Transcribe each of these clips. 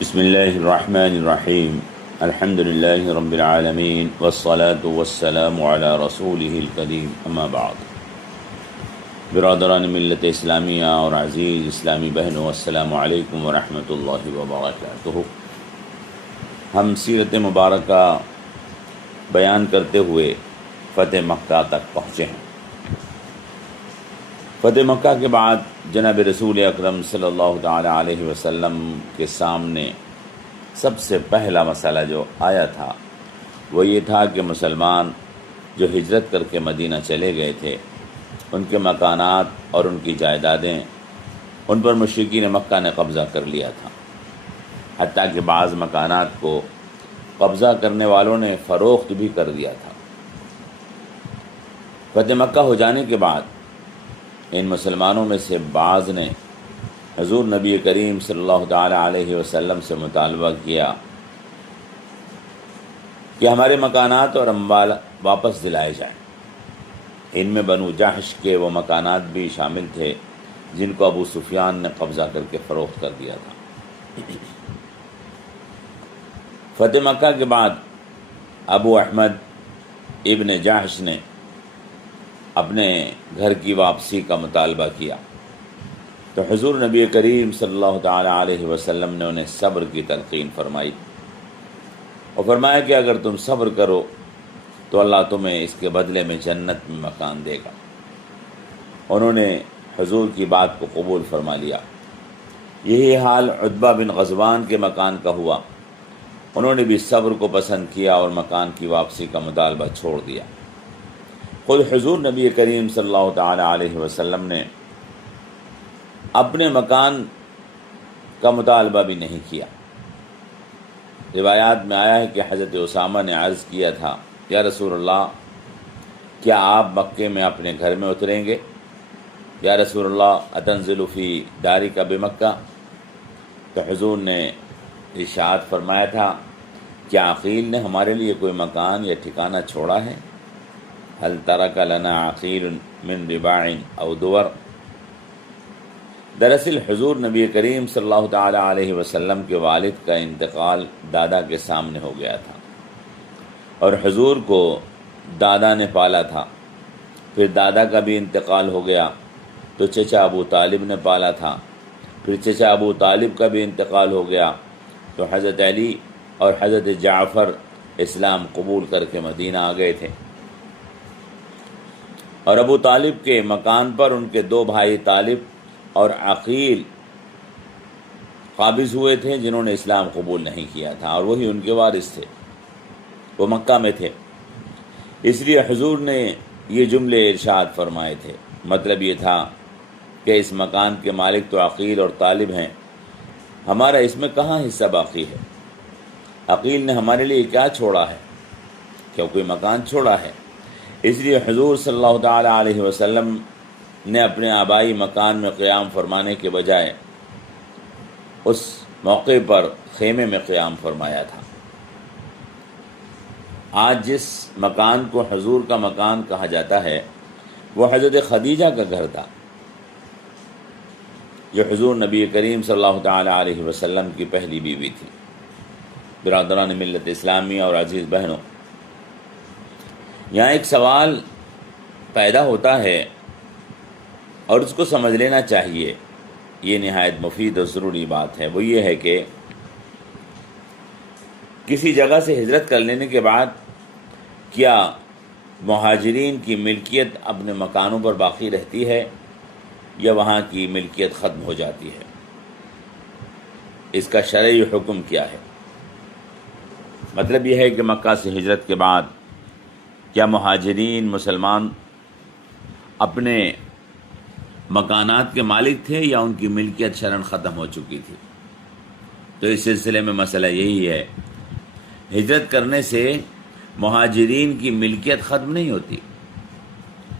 بسم اللہ الرحمن الرحیم الحمد للہ رب العالمین والصلاة والسلام علی رسولہ الکریم اما بعد۔ برادران ملت اسلامیہ اور عزیز اسلامی بہنوں، السلام علیکم ورحمۃ اللہ وبرکاتہ۔ ہم سیرت مبارکہ بیان کرتے ہوئے فتح مکہ تک پہنچے ہیں۔ فتح مکہ کے بعد جناب رسول اکرم صلی اللہ تعالی علیہ وسلم کے سامنے سب سے پہلا مسئلہ جو آیا تھا وہ یہ تھا کہ مسلمان جو ہجرت کر کے مدینہ چلے گئے تھے، ان کے مکانات اور ان کی جائیدادیں ان پر مشرکین مکہ نے قبضہ کر لیا تھا، حتیٰ کہ بعض مکانات کو قبضہ کرنے والوں نے فروخت بھی کر دیا تھا۔ فتح مکہ ہو جانے کے بعد ان مسلمانوں میں سے بعض نے حضور نبی کریم صلی اللہ تعالی علیہ وسلم سے مطالبہ کیا کہ ہمارے مکانات اور اموال واپس دلائے جائیں۔ ان میں بنو جحش کے وہ مکانات بھی شامل تھے جن کو ابو سفیان نے قبضہ کر کے فروخت کر دیا تھا۔ فتح مکہ کے بعد ابو احمد ابن جحش نے اپنے گھر کی واپسی کا مطالبہ کیا تو حضور نبی کریم صلی اللہ تعالی علیہ وسلم نے انہیں صبر کی تلقین فرمائی اور فرمایا کہ اگر تم صبر کرو تو اللہ تمہیں اس کے بدلے میں جنت میں مکان دے گا۔ انہوں نے حضور کی بات کو قبول فرما لیا۔ یہی حال عتبہ بن غزوان کے مکان کا ہوا، انہوں نے بھی صبر کو پسند کیا اور مکان کی واپسی کا مطالبہ چھوڑ دیا۔ خود حضور نبی کریم صلی اللہ تعالی علیہ وسلم نے اپنے مکان کا مطالبہ بھی نہیں کیا۔ روایات میں آیا ہے کہ حضرت اسامہ نے عرض کیا تھا، یا رسول اللہ، کیا آپ مکے میں اپنے گھر میں اتریں گے؟ یا رسول اللہ، اتنزل فی دارک بمکہ؟ تو حضور نے ارشاد فرمایا تھا، کیا عقیل نے ہمارے لیے کوئی مکان یا ٹھکانہ چھوڑا ہے؟ هل ترک لنا عقیل من رباع او دور؟ دراصل حضور نبی کریم صلی اللہ تعالی علیہ وسلم کے والد کا انتقال دادا کے سامنے ہو گیا تھا اور حضور کو دادا نے پالا تھا۔ پھر دادا کا بھی انتقال ہو گیا تو چچا ابو طالب نے پالا تھا۔ پھر چچا ابو طالب کا بھی انتقال ہو گیا تو حضرت علی اور حضرت جعفر اسلام قبول کر کے مدینہ آ گئے تھے، اور ابو طالب کے مکان پر ان کے دو بھائی طالب اور عقیل قابض ہوئے تھے جنہوں نے اسلام قبول نہیں کیا تھا، اور وہی ان کے وارث تھے، وہ مکہ میں تھے۔ اس لیے حضور نے یہ جملے ارشاد فرمائے تھے۔ مطلب یہ تھا کہ اس مکان کے مالک تو عقیل اور طالب ہیں، ہمارا اس میں کہاں حصہ باقی ہے؟ عقیل نے ہمارے لیے کیا چھوڑا ہے؟ کیا کوئی مکان چھوڑا ہے؟ اس لیے حضور صلی اللہ تعالی علیہ وسلم نے اپنے آبائی مکان میں قیام فرمانے کے بجائے اس موقع پر خیمے میں قیام فرمایا تھا۔ آج جس مکان کو حضور کا مکان کہا جاتا ہے وہ حضرت خدیجہ کا گھر تھا، جو حضور نبی کریم صلی اللہ تعالی علیہ وسلم کی پہلی بیوی تھی۔ برادران ملت اسلامی اور عزیز بہنوں، یہاں ایک سوال پیدا ہوتا ہے اور اس کو سمجھ لینا چاہیے، یہ نہایت مفید اور ضروری بات ہے۔ وہ یہ ہے کہ کسی جگہ سے ہجرت کر لینے کے بعد کیا مہاجرین کی ملکیت اپنے مکانوں پر باقی رہتی ہے یا وہاں کی ملکیت ختم ہو جاتی ہے؟ اس کا شرعی حکم کیا ہے؟ مطلب یہ ہے کہ مکہ سے ہجرت کے بعد کیا مہاجرین مسلمان اپنے مکانات کے مالک تھے یا ان کی ملکیت شرعاً ختم ہو چکی تھی؟ تو اس سلسلے میں مسئلہ یہی ہے، ہجرت کرنے سے مہاجرین کی ملکیت ختم نہیں ہوتی،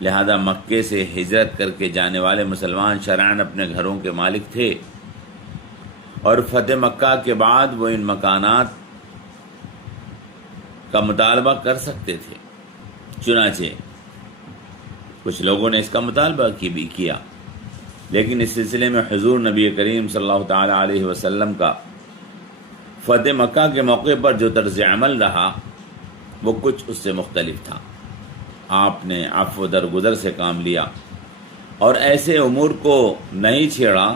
لہذا مکے سے ہجرت کر کے جانے والے مسلمان شرعاً اپنے گھروں کے مالک تھے، اور فتح مکہ کے بعد وہ ان مکانات کا مطالبہ کر سکتے تھے۔ چنانچہ کچھ لوگوں نے اس کا مطالبہ بھی کیا، لیکن اس سلسلے میں حضور نبی کریم صلی اللہ تعالی علیہ وسلم کا فتح مکہ کے موقع پر جو طرز عمل رہا وہ کچھ اس سے مختلف تھا۔ آپ نے عفو درگزر سے کام لیا اور ایسے امور کو نہیں چھیڑا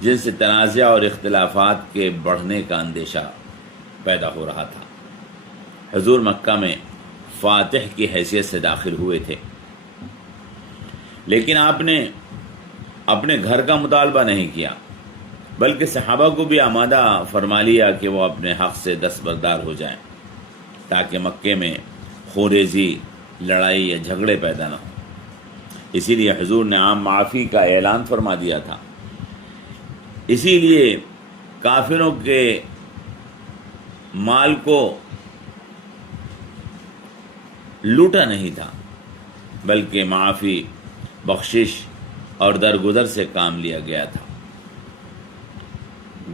جن سے تنازع اور اختلافات کے بڑھنے کا اندیشہ پیدا ہو رہا تھا۔ حضور مکہ میں فاتح کی حیثیت سے داخل ہوئے تھے، لیکن آپ نے اپنے گھر کا مطالبہ نہیں کیا، بلکہ صحابہ کو بھی آمادہ فرما لیا کہ وہ اپنے حق سے دستبردار ہو جائیں تاکہ مکے میں خوریزی، لڑائی یا جھگڑے پیدا نہ ہوں۔ اسی لیے حضور نے عام معافی کا اعلان فرما دیا تھا۔ اسی لیے کافروں کے مال کو لوٹا نہیں تھا، بلکہ معافی، بخشش اور درگزر سے کام لیا گیا تھا۔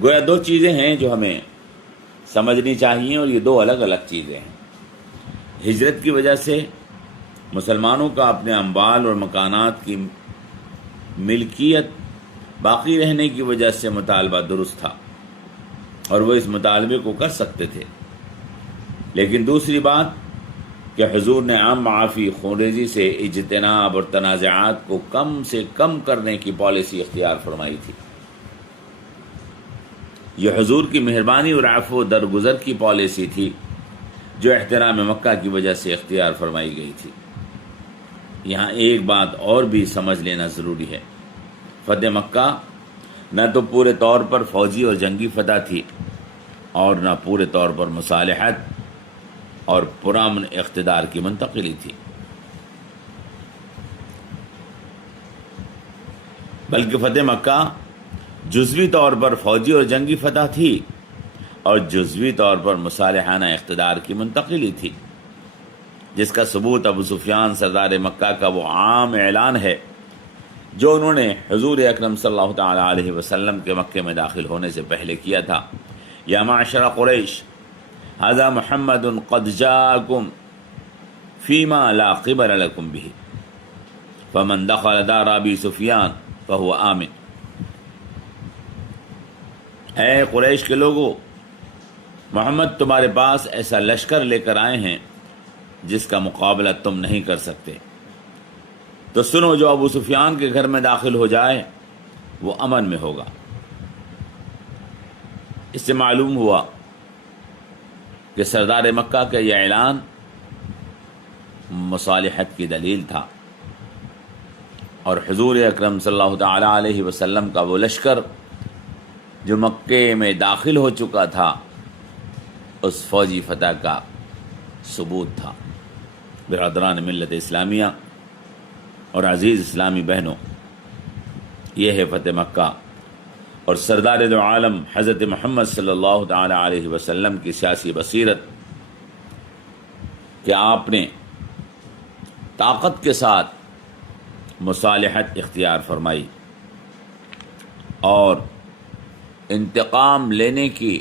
گویا دو چیزیں ہیں جو ہمیں سمجھنی چاہیے، اور یہ دو الگ الگ چیزیں ہیں۔ ہجرت کی وجہ سے مسلمانوں کا اپنے اموال اور مکانات کی ملکیت باقی رہنے کی وجہ سے مطالبہ درست تھا، اور وہ اس مطالبے کو کر سکتے تھے۔ لیکن دوسری بات کہ حضور نے عام معافی، خونریزی سے اجتناب اور تنازعات کو کم سے کم کرنے کی پالیسی اختیار فرمائی تھی۔ یہ حضور کی مہربانی اور عفو درگزر کی پالیسی تھی جو احترام مکہ کی وجہ سے اختیار فرمائی گئی تھی۔ یہاں ایک بات اور بھی سمجھ لینا ضروری ہے۔ فتح مکہ نہ تو پورے طور پر فوجی اور جنگی فتح تھی، اور نہ پورے طور پر مصالحت اور پرامن اقتدار کی منتقلی تھی، بلکہ فتح مکہ جزوی طور پر فوجی اور جنگی فتح تھی، اور جزوی طور پر مصالحانہ اقتدار کی منتقلی تھی، جس کا ثبوت ابو سفیان سردار مکہ کا وہ عام اعلان ہے جو انہوں نے حضور اکرم صلی اللہ تعالی علیہ وسلم کے مکے میں داخل ہونے سے پہلے کیا تھا۔ یا معشر قریش، ھذا محمد قد جاءکم فیما لا قبل لکم به فمن دخل دار ابی سفیان فهو آمن۔ اے قریش کے لوگوں، محمد تمہارے پاس ایسا لشکر لے کر آئے ہیں جس کا مقابلہ تم نہیں کر سکتے، تو سنو، جو ابو سفیان کے گھر میں داخل ہو جائے وہ امن میں ہوگا۔ اس سے معلوم ہوا کہ سردار مکہ کا یہ اعلان مصالحت کی دلیل تھا، اور حضور اکرم صلی اللہ تعالی علیہ وسلم کا وہ لشکر جو مکے میں داخل ہو چکا تھا اس فوجی فتح کا ثبوت تھا۔ برادران ملت اسلامیہ اور عزیز اسلامی بہنوں، یہ ہے فتح مکہ اور سردار دو عالم حضرت محمد صلی اللہ تعالی علیہ وسلم کی سیاسی بصیرت کہ آپ نے طاقت کے ساتھ مصالحت اختیار فرمائی اور انتقام لینے کی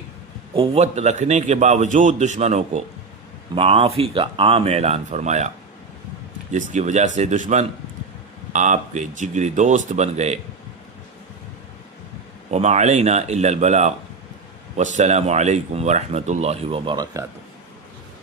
قوت رکھنے کے باوجود دشمنوں کو معافی کا عام اعلان فرمایا، جس کی وجہ سے دشمن آپ کے جگری دوست بن گئے۔ وما علینا الا البلاغ، والسلام علیکم ورحمۃ اللہ وبرکاتہ۔